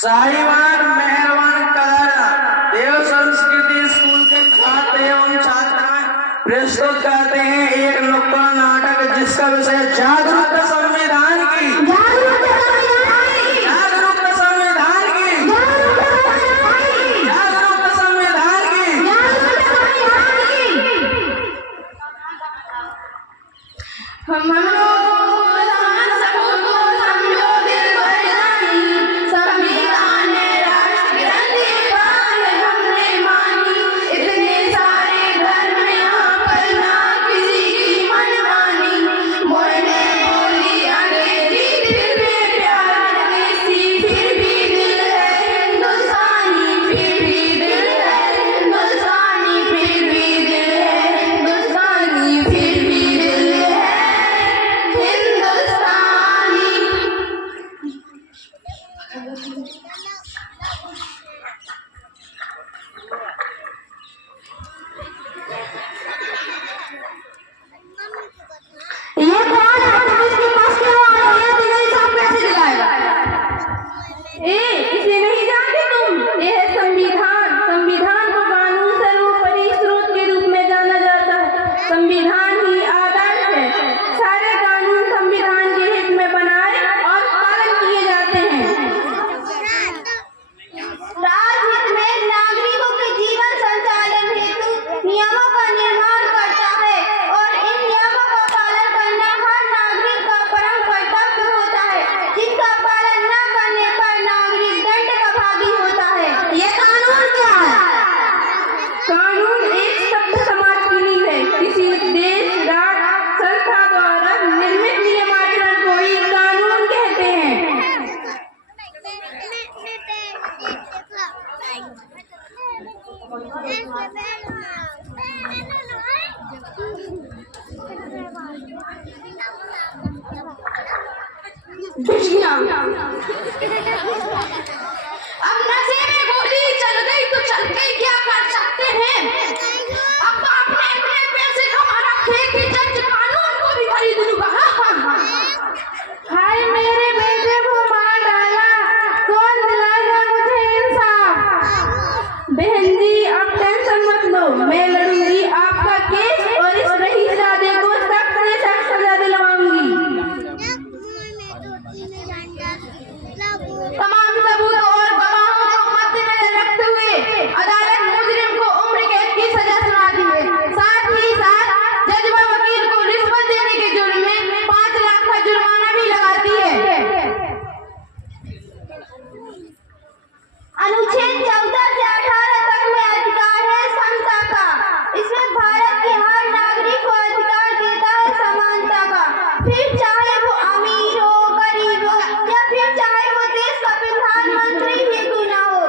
साहिवान मेहरबान कलर देव संस्कृति स्कूल के छात्र एवं छात्राएं प्रस्तुत करते हैं एक नुक्कड़ नाटक जिसका विषय जागरूक संविधान की अब नशे में गोली चल गई तो चल गई, क्या कर सकते हैं। अब आपने इतने पैसे कमा रखे कि जज कानून को भी खरीद लूंगा। हाय मेरे बेटे को मार डाला, कौन दिलाएगा मुझे इंसाफ। बहन जी आप टेंशन मत लो, मैं लड़ूंगी आपका केस और इस रहीज़ादे को सख्त से सख्त सजा दिलवाऊंगी। तमाम सबूत और गवाहों को मद्देनजर रखते हुए अदालत मुजरिम को उम्र कैद की सजा सुनाती है। साथ ही साथ जज व वकील को रिश्वत देने के जुर्म में 5 लाख का जुर्माना भी लगाती है। अनुच्छेद 14 से 18 तक में अधिकार है समता का। इसमें भारत के हर नागरिक को अधिकार देता है समानता का, फिर चाहे वो अमीर हो गरीब हो या फिर चाहे वो देश का प्रधानमंत्री ही क्यों ना हो।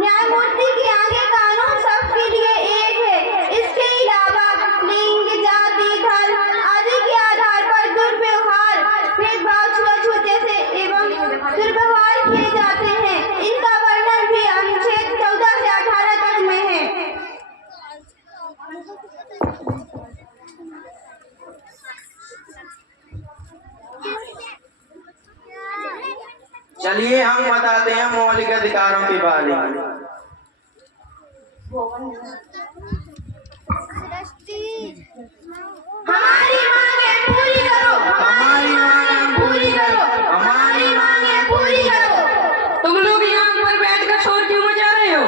न्यायमूर्ति के आगे कानून सबके लिए एक है। इसके अलावा लिंग, जाति, धर्म आदि के आधार पर दुर्व्यवहार, भेदभाव, छूआछूत जैसे एवं दुर्व्यवहार किए जाते हैं। इनका वर्णन भी अनुच्छेद 14 से 18 तक में है। चलिए हम बताते हैं मौलिक अधिकारों के बारे में। हमारी मांगें पूरी करो, हमारी मांगें पूरी करो, हमारी मांगें पूरी करो। तुम लोग यहाँ पर बैठकर शोर क्यों मचा रहे हो?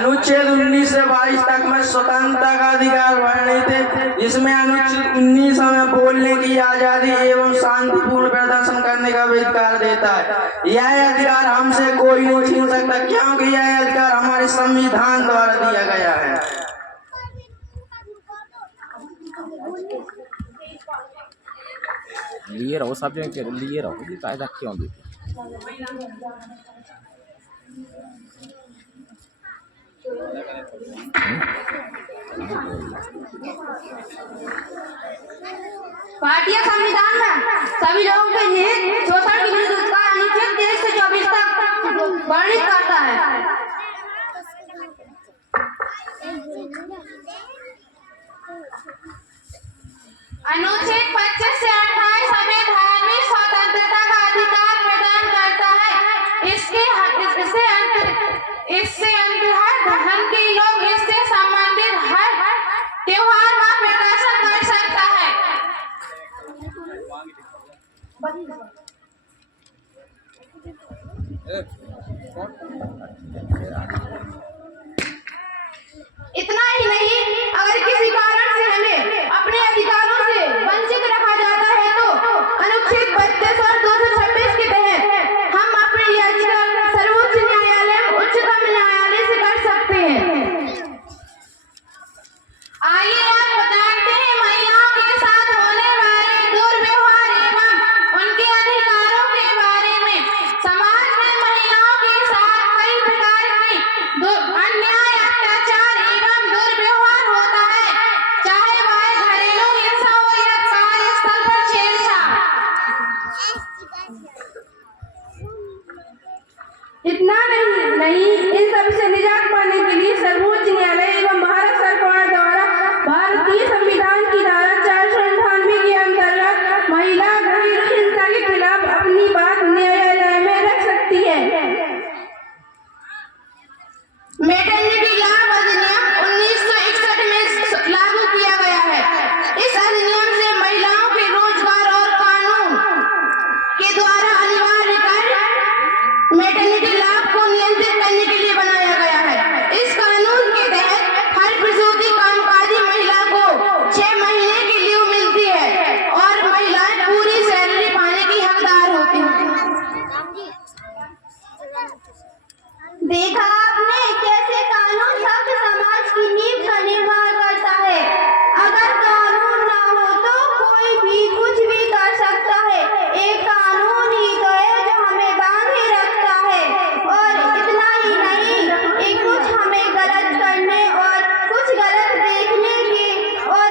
अनुच्छेद 19 से 22 तक में स्वतंत्रता का अधिकार वर्णित है, जिसमें अनुच्छेद 19 हमें बोलने की आजादी एवं शांतिपूर्ण प्रदर्शन करने का भी अधिकार देता है। यह अधिकार हमसे कोई नहीं छीन सकता, क्योंकि यह अधिकार हमारे संविधान द्वारा दिया गया है। लिए रहो सब जगह लिए रहो, ये कायदा क्यों देते? भारतीय संविधान में सभी लोगों के लिए शोषण के विरुद्ध का अनुच्छेद 23 से 24 तक वर्णित करता है। अनुच्छेद 25 से 28 हमें धार्मिक स्वतंत्रता का अधिकार प्रदान करता है। इससे हर धर्म के लोग इससे संबंधित हर त्योहार का प्रदर्शन कर सकता है। इतना ही नहीं, अगर किसी कारण से हमें अपने अधिकारों से वंचित रखा जाता है तो अनुच्छेद 32 और 226 के तहत हम अपनी याचिका सर्वोच्च न्यायालय, उच्चतम न्यायालय से कर सकते हैं। आइए आप बताते हैं महिलाओं के साथ होने वाले दुर्व्यवहार एवं उनके अधिकारों के बारे में। समाज में महिलाओं के साथ कई प्रकार के अन्याय, अत्याचार एवं दुर्व्यवहार होता है, चाहे वह घरेलू हिंसा हो या कार्यस्थल पर छेड़छाड़। इतना नहीं, इन सब से निजात पाने के लिए सर्वोच्च न्यायालय एवं भारत सरकार द्वारा भारतीय संविधान की धारा 498 के अंतर्गत महिला घरेलू हिंसा के खिलाफ अपनी बात न्यायालय में रख सकती है। मेटर्निटी लॉ अधिनियम 1961 में लागू किया गया है। इस अधिनियम से महिलाओं के रोजगार और कानून के द्वारा अनिवार्य कर मेटर्निटी लॉ को नियंत्रित करने के लिए बनाया गया है। इस कानून के तहत हर प्रसूति कामकाजी महिला को 6 महीने की लीव मिलती है और महिलाएं पूरी सैलरी पाने की हकदार होती हैं। देखा आपने कैसे कानून सभ्य समाज की नींव का निर्माण करता है। अगर कानून ना हो तो कोई भी कुछ भी कर सकता है। एक कानून ही तो है जो हमें बांधे रखता है। और इतना ही नहीं, एक कुछ हमें गलत करने और कुछ गलत देखने के और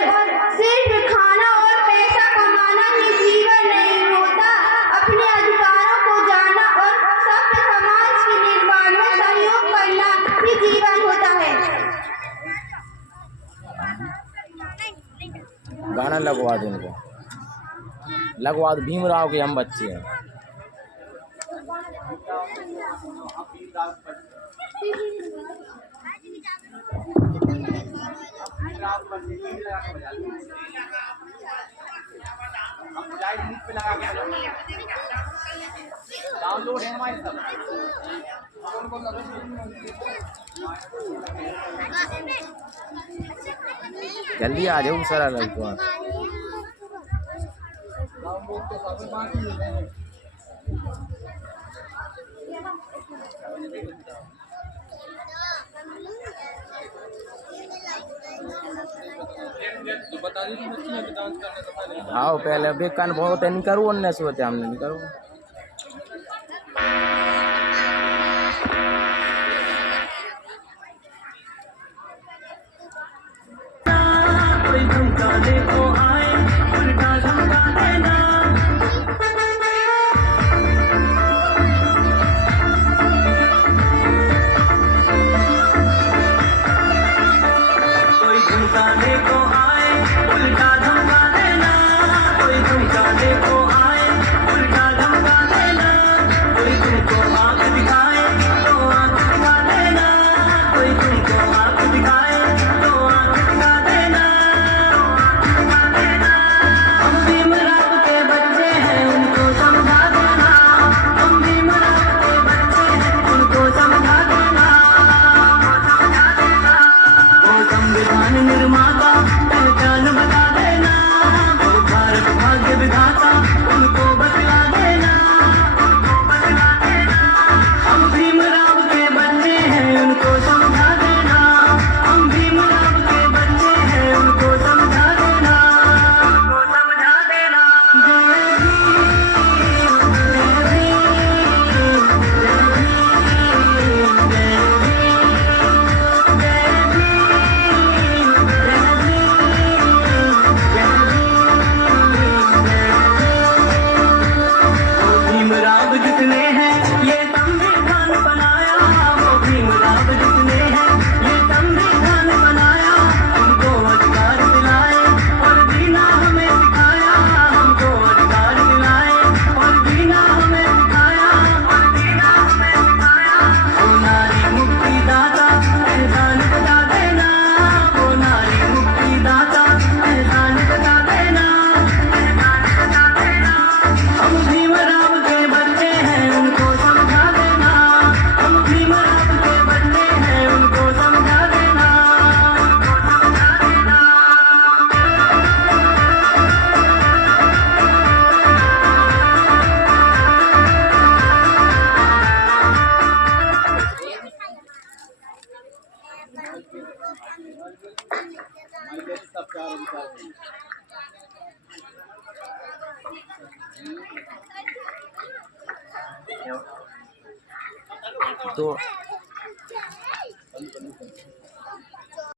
सिर्फ खाना और पैसा कमाना ही जीवन नहीं होता। अपने अधिकारों को जानना और सभ्य समाज के निर्माण में सहयोग करना ही जीवन होता है। गाना लगवा दो उनको, लगवा दो भीमराव के हम बच्चे हैं। जल्दी आ जाओ सारा लड़का। आओ पहले बेकान बहुत नहीं करो, उन्ने सोते हमने नहीं करो। कोई धमकाने को आए, उल्टा धमका देना। कोई धमकाने को आए, उल्टा धमका देना। कोई धमकाने को आए, उल्टा धमका देना। कोई तुमको आंख दिखाए तो आंख दिखा देना। कोई तुमको आंख दिखाए तो आंख दिखा देना। निर्माता पहचान बता देना, वो भारत भाग्य विधाता उनको बतला देना, हम भीमराव के बच्चे हैं उनको समझा देना, हम भीमराव के बच्चे हैं उनको समझा देना, समझा देना। जय भीम, जय भीम, भीमराव जितने हैं ये संविधान बनाया, वो भीमराव जितने हैं ये संविधान बनाया, हमको अधिकार दिलाए और जीना हमें सिखाया, हमको अधिकार दिलाए और जीना हमें सिखाया, और जीना हमें सिखाया। वो नारी मुक्तिदाता एहसान बता देना, वो नारी मुक्तिदाता एहसान बता देना, एहसान बता देना। हम भीमराव के बच्चे हैं उनको समझा देना, हम भीमराव के बच्चे हैं उनको समझा देना, उनको समझा देना। तो